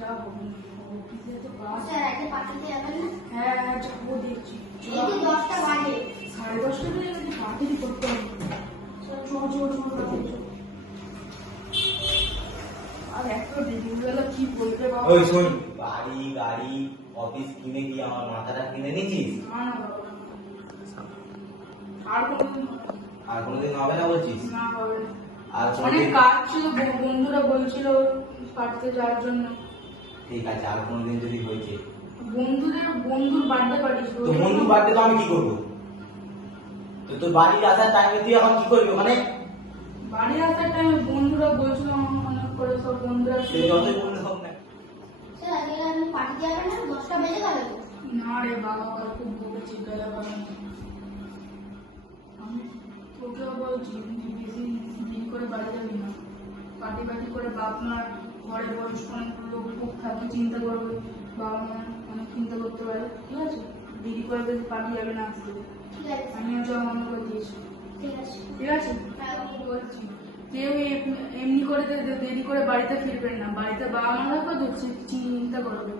যাবো অফিসে তো কাজ। স্যার আগে পাঠাতে যাবেন না? হ্যাঁ হ্যাঁ যাবো, দেখছি। এই তো 10টা বাজে। 10:30 বেজে গেছে, তাড়াতাড়ি করতে হবে। আর এত দিনবেলা কি বলতে বাবা। ওই শোন, বাড়ি গাড়ি অফিস কিনে কি আমার মাথাটা কিনে নিয়েছিস? না না বাবা, আর কোনোদিন হবে না। আর কোনোদিন হবে না বলছিস? না হবে না। আর অনেক কোনোদিন? কাজ ছিল, বন্ধুরা বলছিল পাঠতে যাওয়ার জন্য। ঠিক আছে, আর কোনোদিন যদি হয়েছে বন্ধুর বার্থডে পার্টি। তো বন্ধু বাড়িতে তো আমি কি করবো? তো তোর বাড়ির আসার টাইমে তুই এখন কি করবি ওখানে? বাড়ি আসার টাইমে বন্ধুরা বলছিল, অনেক করে সব বন্ধুরা। সে যতই বন্ধু হোক না। স্যার আগে আপনি পাঠাতে যাবেন না? 10টা বেজে গেল তো। না রে বাবা, ওরা খুব বকেছে গেলে বাবা। আমি তোকেও বলছি বেশি দিন করে বাড়ি যাবি না। পার্টি করে বাপ মা ঘরে বয়স্ক অনেক লোক খুব থাকে, চিন্তা করবে। বাবা মা অনেক চিন্তা করতে পারে, ঠিক আছে? দেরি করে বেশি পার্টি যাবে না আসতে। ঠিক আছে। আমিও যাওয়া মনে করে দিয়েছি, ঠিক আছে। ঠিক আছে? হ্যাঁ। বলছি কেউ এমনি করে দেরি করে বাড়িতে ফিরবেন না। বাড়িতে বাবা মা থাকবে, চিন্তা করবে।